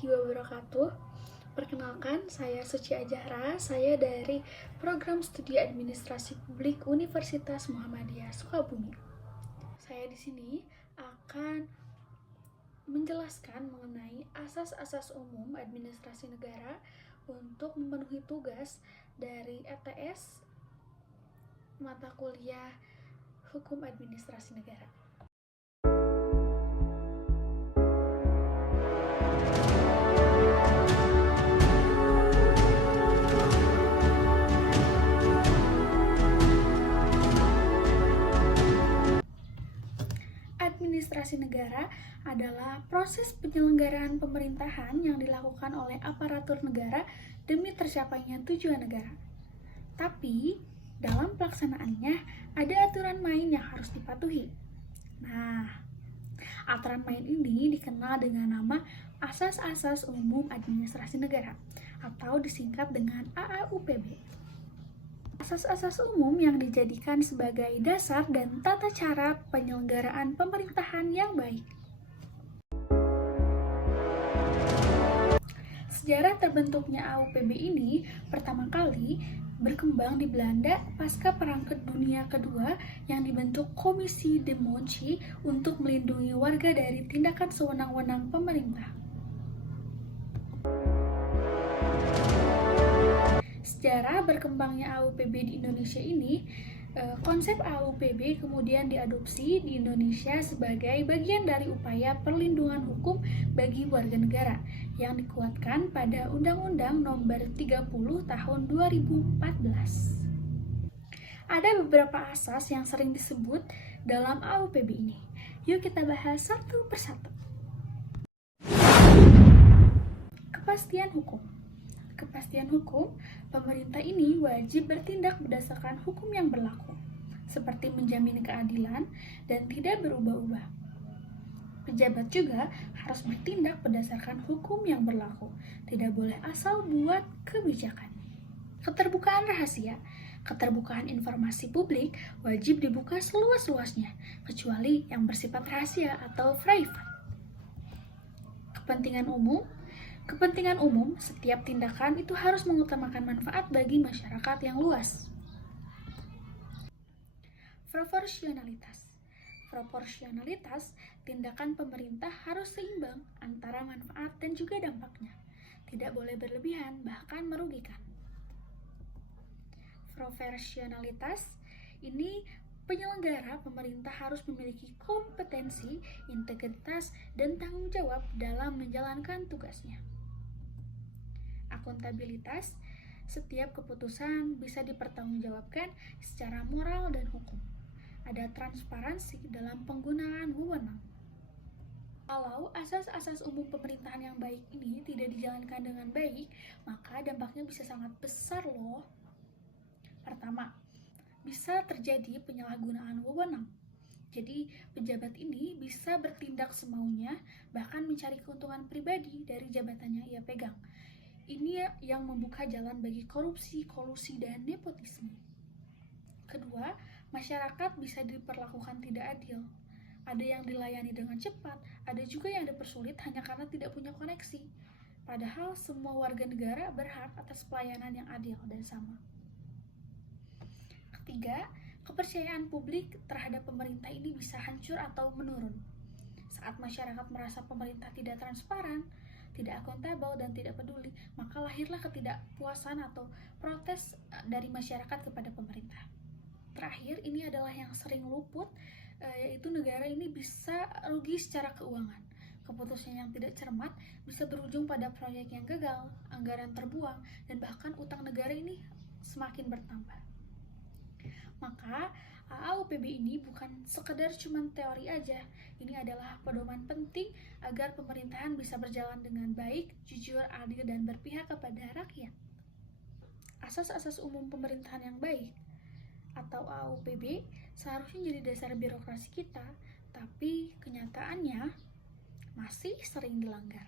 warahmatullahi wabarakatuh. Perkenalkan, saya Suci Ajahra. Saya dari Program Studi Administrasi Publik Universitas Muhammadiyah Sukabumi. Saya di sini akan menjelaskan mengenai asas-asas umum administrasi negara untuk memenuhi tugas dari ETS mata kuliah Hukum Administrasi Negara. Administrasi negara adalah proses penyelenggaraan pemerintahan yang dilakukan oleh aparatur negara demi tercapainya tujuan negara. Tapi, dalam pelaksanaannya ada aturan main yang harus dipatuhi. Nah, aturan main ini dikenal dengan nama Asas-Asas Umum Administrasi Negara atau disingkat dengan AAUPB. Asas-asas umum yang dijadikan sebagai dasar dan tata cara penyelenggaraan pemerintahan yang baik. Sejarah terbentuknya AUPB ini pertama kali berkembang di Belanda pasca Perang Dunia Kedua yang dibentuk Komisi de Monti untuk melindungi warga dari tindakan sewenang-wenang pemerintah. Sejarah berkembangnya AUPB di Indonesia ini, konsep AUPB kemudian diadopsi di Indonesia sebagai bagian dari upaya perlindungan hukum bagi warga negara yang dikuatkan pada Undang-Undang Nomor 30 Tahun 2014. Ada beberapa asas yang sering disebut dalam AUPB ini. Yuk kita bahas satu persatu. Kepastian hukum. Kepastian hukum, pemerintah ini wajib bertindak berdasarkan hukum yang berlaku, seperti menjamin keadilan dan tidak berubah-ubah. Pejabat juga harus bertindak berdasarkan hukum yang berlaku, tidak boleh asal buat kebijakan. Keterbukaan rahasia, keterbukaan informasi publik wajib dibuka seluas-luasnya, kecuali yang bersifat rahasia atau private. Kepentingan umum, setiap tindakan itu harus mengutamakan manfaat bagi masyarakat yang luas. Proporsionalitas, tindakan pemerintah harus seimbang antara manfaat dan juga dampaknya. Tidak boleh berlebihan, bahkan merugikan. Profesionalitas, ini penyelenggara pemerintah harus memiliki kompetensi, integritas, dan tanggung jawab dalam menjalankan tugasnya. Akuntabilitas, setiap keputusan bisa dipertanggungjawabkan secara moral dan hukum. Ada transparansi dalam penggunaan wewenang. Kalau asas-asas umum pemerintahan yang baik ini tidak dijalankan dengan baik, maka dampaknya bisa sangat besar loh. Pertama, bisa terjadi penyalahgunaan wewenang. Jadi, pejabat ini bisa bertindak semaunya, bahkan mencari keuntungan pribadi dari jabatannya ia pegang. Ini yang membuka jalan bagi korupsi, kolusi, dan nepotisme. Kedua, masyarakat bisa diperlakukan tidak adil. Ada yang dilayani dengan cepat, ada juga yang dipersulit hanya karena tidak punya koneksi. Padahal semua warga negara berhak atas pelayanan yang adil dan sama. Ketiga, kepercayaan publik terhadap pemerintah ini bisa hancur atau menurun. Saat masyarakat merasa pemerintah tidak transparan, tidak akuntabel, dan tidak peduli, maka lahirlah ketidakpuasan atau protes dari masyarakat kepada pemerintah. Terakhir, ini adalah yang sering luput, yaitu negara ini bisa rugi secara keuangan. Keputusan yang tidak cermat bisa berujung pada proyek yang gagal, anggaran terbuang, dan bahkan utang negara ini semakin bertambah. Maka AUPB ini bukan sekedar cuma teori aja, ini adalah pedoman penting agar pemerintahan bisa berjalan dengan baik, jujur, adil, dan berpihak kepada rakyat. Asas-asas umum pemerintahan yang baik atau AUPB seharusnya jadi dasar birokrasi kita, tapi kenyataannya masih sering dilanggar.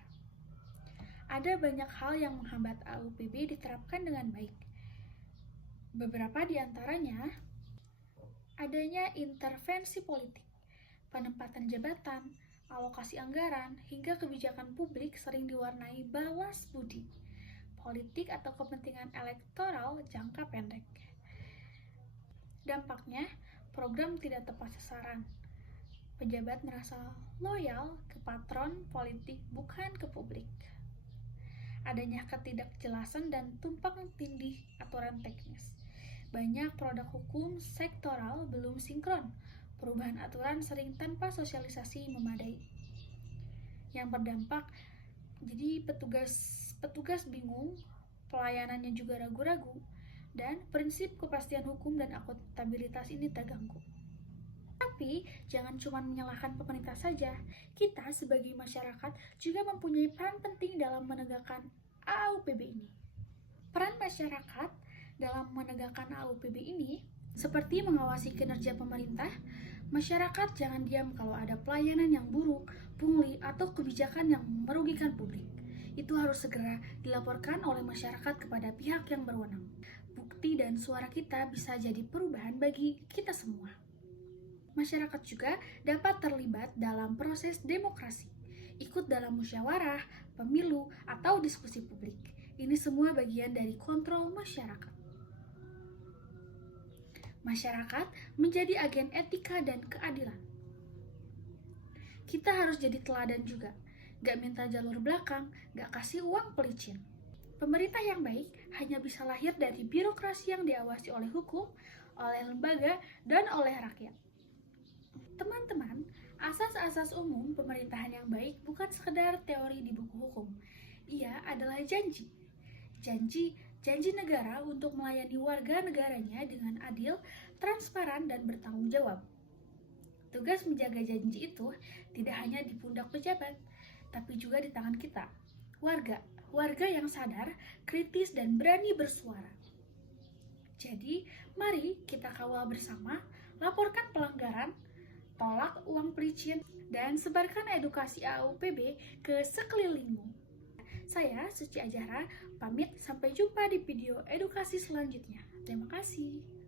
Ada banyak hal yang menghambat AUPB diterapkan dengan baik. Beberapa di antaranya adanya intervensi politik, penempatan jabatan, alokasi anggaran, hingga kebijakan publik sering diwarnai balas budi, politik atau kepentingan elektoral jangka pendek. Dampaknya, program tidak tepat sasaran. Pejabat merasa loyal ke patron politik bukan ke publik. Adanya ketidakjelasan dan tumpang tindih aturan teknis. Banyak produk hukum sektoral belum sinkron. Perubahan aturan sering tanpa sosialisasi memadai. Yang berdampak, jadi petugas bingung, pelayanannya juga ragu-ragu, dan prinsip kepastian hukum dan akuntabilitas ini terganggu. Tapi jangan cuma menyalahkan pemerintah saja, kita sebagai masyarakat juga mempunyai peran penting dalam menegakkan AUPB ini. Peran masyarakat dalam menegakkan AUPB ini seperti mengawasi kinerja pemerintah. Masyarakat jangan diam kalau ada pelayanan yang buruk, pungli, atau kebijakan yang merugikan publik. Itu harus segera dilaporkan oleh masyarakat kepada pihak yang berwenang. Bukti dan suara kita bisa jadi perubahan bagi kita semua. Masyarakat juga dapat terlibat dalam proses demokrasi, ikut dalam musyawarah, pemilu, atau diskusi publik. Ini semua bagian dari kontrol masyarakat. Masyarakat menjadi agen etika dan keadilan. Kita harus jadi teladan juga, gak minta jalur belakang, gak kasih uang pelicin. Pemerintah yang baik hanya bisa lahir dari birokrasi yang diawasi oleh hukum, oleh lembaga, dan oleh rakyat. Teman-teman, asas-asas umum pemerintahan yang baik bukan sekedar teori di buku hukum. Ia adalah janji. Janji negara untuk melayani warga negaranya dengan adil, transparan, dan bertanggung jawab. Tugas menjaga janji itu tidak hanya di pundak pejabat, tapi juga di tangan kita, warga yang sadar, kritis, dan berani bersuara. Jadi, mari kita kawal bersama, laporkan pelanggaran, tolak uang pelicin, dan sebarkan edukasi AUPB ke sekelilingmu. Saya, Suci Ajara, pamit sampai jumpa di video edukasi selanjutnya. Terima kasih.